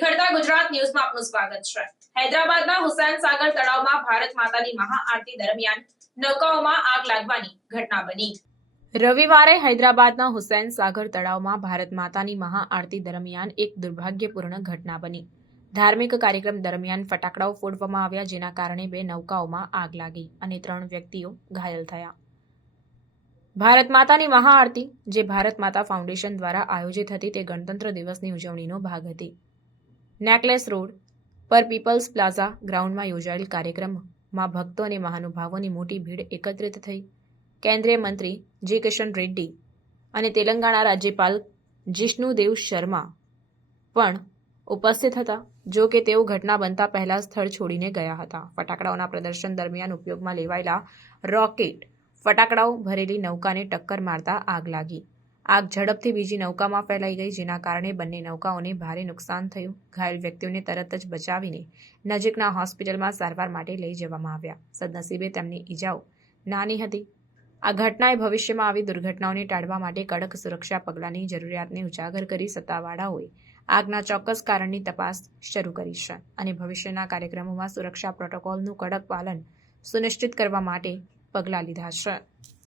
આપનું સ્વાગત છે. હૈદરાબાદના હુસૈન સાગર તળાવમાં ભારત માતાની મહાઆરતી દરમિયાન નૌકાઓમાં આગ લાગવાની ઘટના બની. રવિવારે હૈદરાબાદના હુસૈન સાગર તળાવમાં ભારત માતાની મહાઆરતી દરમિયાન એક દુર્ભાગ્યપૂર્ણ ઘટના બની. ધાર્મિક કાર્યક્રમ દરમિયાન ફટાકડાઓ ફોડવામાં આવ્યા જેના કારણે બે નૌકાઓમાં આગ લાગી અને ત્રણ વ્યક્તિઓ ઘાયલ થયા. ભારત માતાની મહાઆરતી, જે ભારત માતા ફાઉન્ડેશન દ્વારા આયોજિત હતી, તે ગણતંત્ર દિવસની ઉજવણીનો ભાગ હતી. નેકલેસ રોડ પર પીપલ્સ પ્લાઝા ગ્રાઉન્ડમાં યોજાયેલ કાર્યક્રમમાં ભક્તો અને મહાનુભાવોની મોટી ભીડ એકત્રિત થઈ. કેન્દ્રીય મંત્રી જી. કિશન રેડ્ડી અને તેલંગાણા રાજ્યપાલ જિષ્ણુદેવ શર્મા પણ ઉપસ્થિત હતા. જો કે તેઓ ઘટના બનતા પહેલા સ્થળ છોડીને ગયા હતા. ફટાકડાઓના પ્રદર્શન દરમિયાન ઉપયોગમાં લેવાયેલા રોકેટ ફટાકડાઓ ભરેલી નૌકાને ટક્કર મારતા આગ લાગી. આગ ઝડપથી બીજી નૌકામાં ફેલાઈ ગઈ, જેના કારણે બંને નૌકાઓને ભારે નુકસાન થયું. ઘાયલ વ્યક્તિઓને તરત જ બચાવીને નજીકના હોસ્પિટલમાં સારવાર માટે લઈ જવામાં આવ્યા. સદનસીબે તેમની ઈજાઓ નાની હતી. આ ઘટનાએ ભવિષ્યમાં આવી દુર્ઘટનાઓને ટાળવા માટે કડક સુરક્ષા પગલાંની જરૂરિયાતને ઉજાગર કરી સત્તાવાળાઓએ આગના ચોક્કસ કારણની તપાસ શરૂ કરી છે અને ભવિષ્યના કાર્યક્રમોમાં સુરક્ષા પ્રોટોકોલનું કડક પાલન સુનિશ્ચિત કરવા માટે પગલાં લીધા છે.